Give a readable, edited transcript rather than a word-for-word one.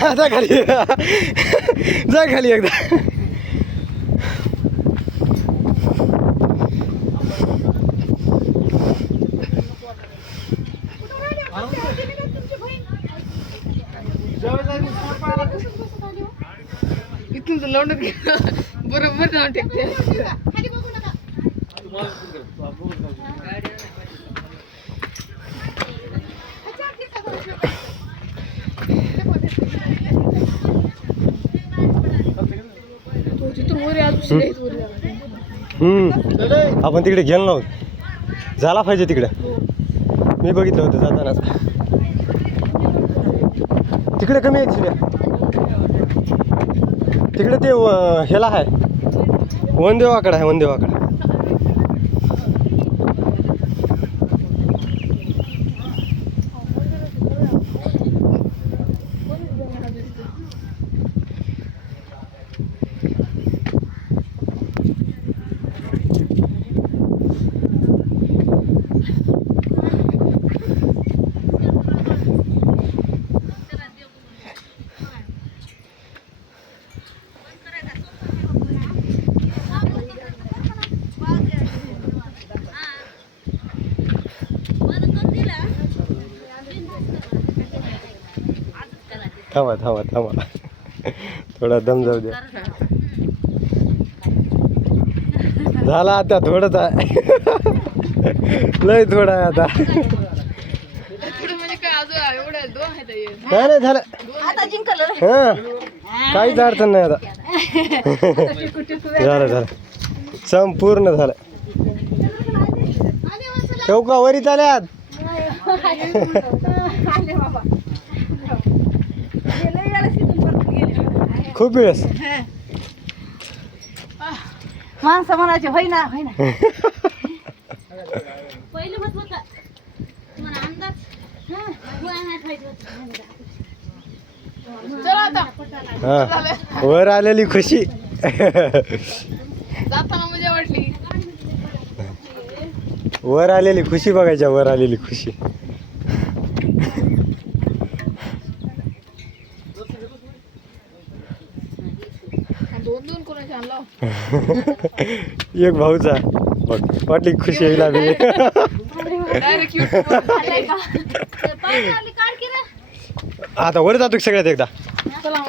जा खाली जा खाली एकदा इथून लावून बरोबर जाऊन टेकते आपण तिकडे गेलो नव्हतो झाला पाहिजे तिकडे मी बघितलं होतं जातानाच तिकडे कमी आहे शिड्या तिकडे ते ह्याला आहे वनदेवाकडे आहे वनदेवाकडे थांबा थांबा थांबा थोडा दम जाऊ द्या झाला आता थोडंच आहे लय थोडा आहे आता काय नाही झालं हा काहीच अडचण नाही आता झालं झालं संपूर्ण झालं चौका वरीत आल्यात खूप वेळेस माणसं म्हणायचे होय ना होय ना पहिलं मत होतं तुम्हाला अंदाज चला आता हा वर आलेली खुशी जाताना मजा वाटली वर आलेली खुशी बघायच्या वर आलेली खुशी दोन कोणाच्या आणला एक भाऊचा बघ वाटली खुशी येईल आम्ही डायरेक्ट काढ की रे आता वर जातो सगळ्यात एकदा चला